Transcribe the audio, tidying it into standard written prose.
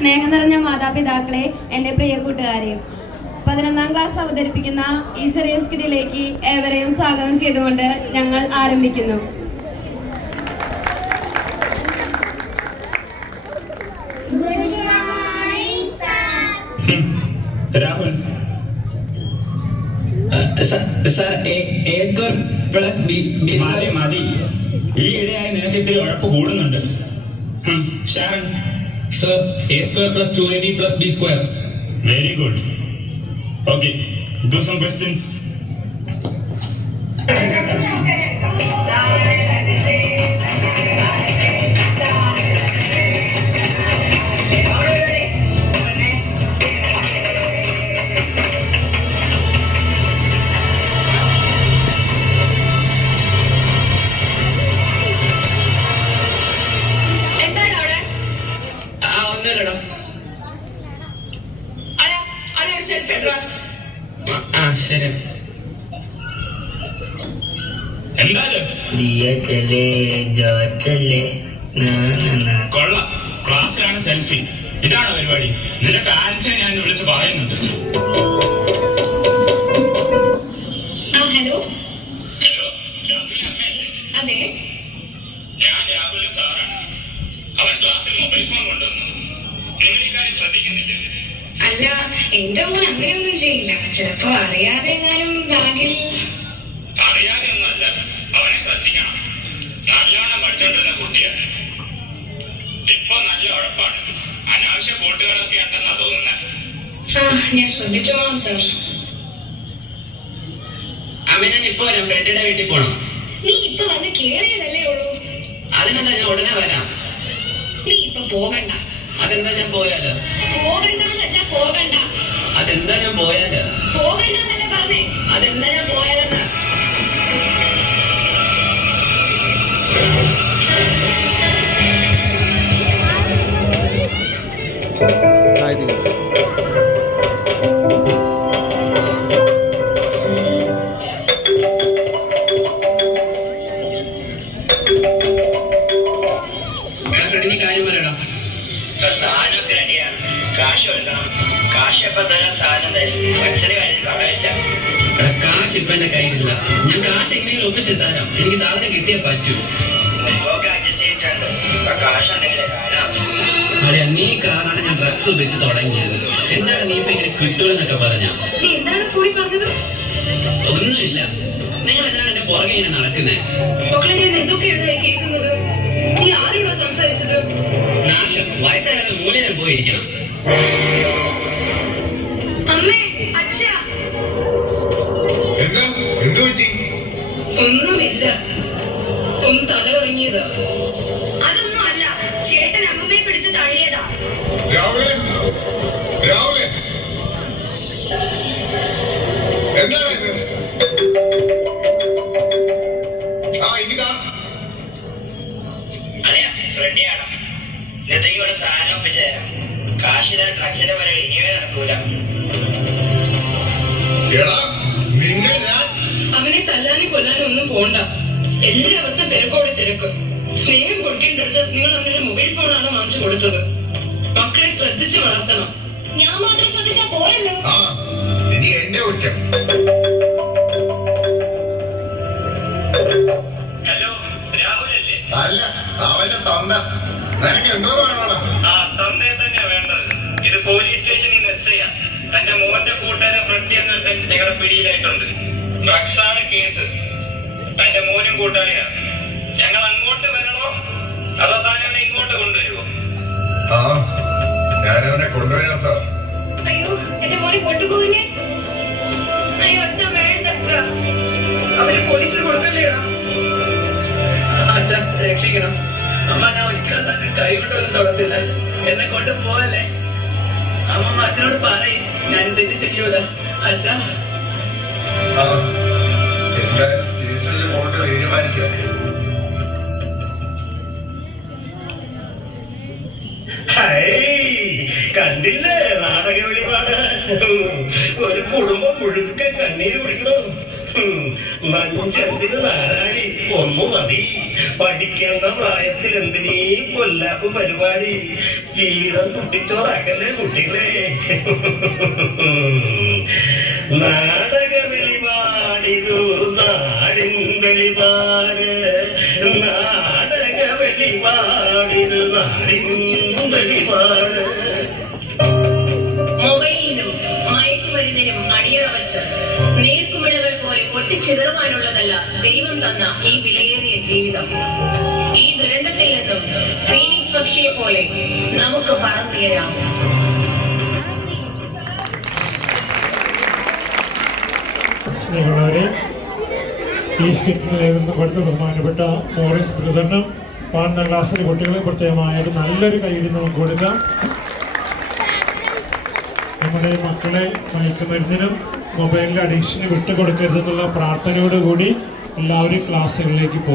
സ്നേഹം നിറഞ്ഞ മാതാപിതാക്കളെ, എൻ്റെ പ്രിയ കൂട്ടുകാരെ, 11ാം ക്ലാസ് അവതരിപ്പിക്കുന്ന ഈ ചെറിയ സ്കിറ്റിലേക്ക് ഏവരെയും സ്വാഗതം ചെയ്തുകൊണ്ട് ഞങ്ങൾ ആരംഭിക്കുന്നു. രാഹുൽ മതി. ഈ ഇടയായി നിനക്ക് ഇത്തിരി ഉഴപ്പ് കൂടുന്നുണ്ട്. Sharon Sir, a square plus 2ab plus b square. Very good. Okay, do some questions. കൊള്ളാം, ക്ലാസ്സിലാണ് സെൽഫി. ഇതാണ് പരിപാടി. നിന്റെ പാരന്റ്സിനെ ഞാൻ വിളിച്ച് പറയുന്നുണ്ട്. ഹലോ ഹലോ, രാഹുലിന്റെ അമ്മയല്ലേ? അതെ, ഞാൻ രാഹുലിന്റെ സാറാണ്. അവൻ ക്ലാസ്സിൽ മൊബൈൽ ഫോൺ കൊണ്ടുവന്നു. നിങ്ങൾ ഈ കാര്യം ശ്രദ്ധിക്കുന്നില്ലേ? അല്ല, എന്റെ മോൻ അങ്ങനെയൊന്നും ചെയ്യില്ല. ചിലപ്പോ അറിയാതെ എങ്ങാനും ബാഗിൽ. അറിയാതെ ഒന്നുമല്ല, അവനെ ശ്രദ്ധിക്കണം. നല്ലോണം പഠിച്ചോണ്ടിരുന്ന കുട്ടിയാണ്. ഇപ്പൊ നല്ല ഉഴപ്പാണ്. അനാവശ്യ കൂട്ടുകളൊക്കെ ഉണ്ടെന്നാ തോന്നുന്നത്. ഞാൻ ശ്രദ്ധിച്ചോളാം സാർ. അമ്മ, ഞാൻ ഇപ്പൊ വരാം. ഫ്രണ്ടിന്റെ വീട്ടിൽ പോണം. നീ ഇപ്പൊ വന്ന് കേറിയതല്ലേ ഉള്ളൂ. അതിനെന്താ, ഞാൻ ഉടനെ വരാം. നീ ഇപ്പൊ പോകണ്ട. അതെന്താ ഞാൻ പോയാലോ? പോകണ്ടെന്ന് വെച്ചാ പോകണ്ട. അതെന്താ ഞാൻ പോയാലോ? പോകണ്ടെന്നല്ലേ പറഞ്ഞേ. അതെന്താ ഞാൻ പോയാലെന്നാ? കാര്യം പറയടാ. സാധനമൊക്കെ റെഡിയാണ്. കാശ് കൊടുക്കണം. കാശ് എപ്പോ തരാൻ സാധനം തരും. അച്ഛന് കാര്യം കളയില്ല. കാശ് ഇപ്പൊ എന്റെ കയ്യിലില്ല. ഞാൻ കാശ് എങ്ങനെയും ഒപ്പിച്ച് തരാം. എനിക്ക് സാധനം കിട്ടിയേ പറ്റൂ. മുമ്പൊക്കെ അഡ്ജസ്റ്റ് ചെയ്തിട്ടുണ്ട്. ഇപ്പൊ കാശുണ്ടെങ്കിലേ കാര്യം. അതെ, നീ കാറാണ് ഞാൻ ഡ്രഗ്സ് ഉപയോഗിച്ച് തുടങ്ങിയത്. എന്താണ് നീ ഇപ്പൊ ഇങ്ങനെ കിട്ടൂലെന്നൊക്കെ പറഞ്ഞ? നീ എന്താണ് ഫോണിൽ പറഞ്ഞത്? ഒന്നുമില്ല. നിങ്ങൾ എന്തിനാണ് എന്റെ പുറകെ ഇങ്ങനെ നടക്കുന്നേ? എന്തൊക്കെയാണ് കേൾക്കുന്നത്? നീ ആരോടാ സംസാരിച്ചത്? നാശം, വയസ്സായാലും മൂല്യം പോയിരിക്കണം. അമ്മേ, അച്ഛാ. ഒന്നുമില്ല, ഒന്ന് തലകറങ്ങിയതാ. അതൊന്നും അല്ല, ചേട്ടൻ അമ്മമ്മയെ പിടിച്ച് തള്ളിയതാ. അളിയ ഫ്രണ്ടിയാണോ? ഇന്നത്തേക്ക് ഇവിടെ സാധനം ഒപ്പിച്ചു തരാം. കാശില്ല ഡ്രഗ്സിന്റെ പരിപാടി ഇനിയേ നടക്കൂല. അവനെ തല്ലാനും കൊല്ലാനും ഒന്നും പോണ്ട. എല്ലാവർക്കും തിരക്കോടെ തിരക്ക്. സ്നേഹം കൊടുക്കേണ്ടടുത്ത് നിങ്ങൾ അവനൊരു മൊബൈൽ ഫോണാണ് വാങ്ങിച്ചു കൊടുത്തത്. മക്കളെ ശ്രദ്ധിച്ച് വളർത്തണം. ഞാൻ മാത്രം ശ്രദ്ധിച്ചാ പോരല്ലോ. ഹലോ, രാഹുലല്ലേ? അല്ല, അവന്റെ തന്ത. നിനക്ക് എന്തോ വേണോടാ? തന്തയെ തന്നെയാ വേണ്ടത്. ഇത് പോലീസ് സ്റ്റേഷനിൽ നിന്ന് SI. തന്റെ മോന്റെ കൂട്ടുകാരൻ ഫ്രണ്ട് എന്നൊരുത്തൻ ഞങ്ങളുടെ പിടിയിലായിട്ടുണ്ട്. ഡ്രഗ്സ് ആണ് കേസ്. തന്റെ മോനും കൂട്ടുകാരിയാണ്. ഞങ്ങൾ അങ്ങോട്ട് വരണോ അതോ താൻ അവനെ ഇങ്ങോട്ട് കൊണ്ടുവരുമോ? ഞാനവനെ കൊണ്ടുവരാം സാർ. അയ്യോ, എന്റെ മോനെ കൊണ്ടുപോയില്ലേ? അയ്യോ അച്ഛാ, വേണ്ട അച്ഛാ. അവര് പോലീസിന് കൊടുക്കല്ലേടാ. അച്ഛാ, രക്ഷിക്കണം. അമ്മ, ഞാൻ ഒരിക്കലും തന്നെ കൈവിട്ടൊന്നും തൊടത്തില്ല. എന്നെ കൊണ്ട് പോവല്ലേ. അമ്മ അച്ഛനോട് പറയും ഞാൻ തെറ്റ് ചെയ്യൂല. അച്ഛാ, എന്തായാലും സ്റ്റേഷനിൽ പോയിട്ട് തീരുമാനിക്കാം. കണ്ടില്ലേ നാടക വെളിപാട്? ഒരു കുടുംബം മുഴുക്ക കണ്ണീര് കുടിക്കണോ? മഞ്ചത്തിന് നാരായണി ഒന്നു മതി. പഠിക്കേണ്ട പ്രായത്തിൽ എന്തിനീ കൊല്ലാപ്പ് പരിപാടി? ജീവിതം കുട്ടിച്ചോറാക്കല്ലേ കുട്ടികളെ. നാടക വെളിപാടിതു നാടിൻ വെളിപാട്, നാടക വെളിപാടിതു നാടിൻ വെളിപാട്. മൊബൈലിനും മയക്കുമരുന്നിനും അടിയറ വച്ച് നീർക്കുമിളകൾ പോലെ പൊട്ടിച്ചിതറുവാനുള്ളതല്ല ദൈവം തന്ന ഈ വിലയേറിയ ജീവിതം. ഈ ദുരന്തത്തിൽ നിന്നും ഫീനിക്സ് പക്ഷിയെ പോലെ നമുക്ക് പറന്നുയരാം. സ്നേഹമുള്ളവരെ, ഈ സ്കിറ്റിന് നേതൃത്വം കൊടുത്ത ബഹുമാനപ്പെട്ട മോറിസ് ബ്രദറിനും 12ാം ക്ലാസ്സിലെ കുട്ടികളെ പ്രത്യേകമായൊരു നല്ലൊരു കൈയ്യടി നമുക്ക് കൊടുക്കാം. നമ്മുടെ മക്കളെ മയക്കുമരുന്നിനും മൊബൈലിൻ്റെ അഡിക്ഷന് വിട്ടുകൊടുക്കരുതെന്നുള്ള പ്രാർത്ഥനയോടുകൂടി എല്ലാവരും ക്ലാസ്സുകളിലേക്ക് പോകും.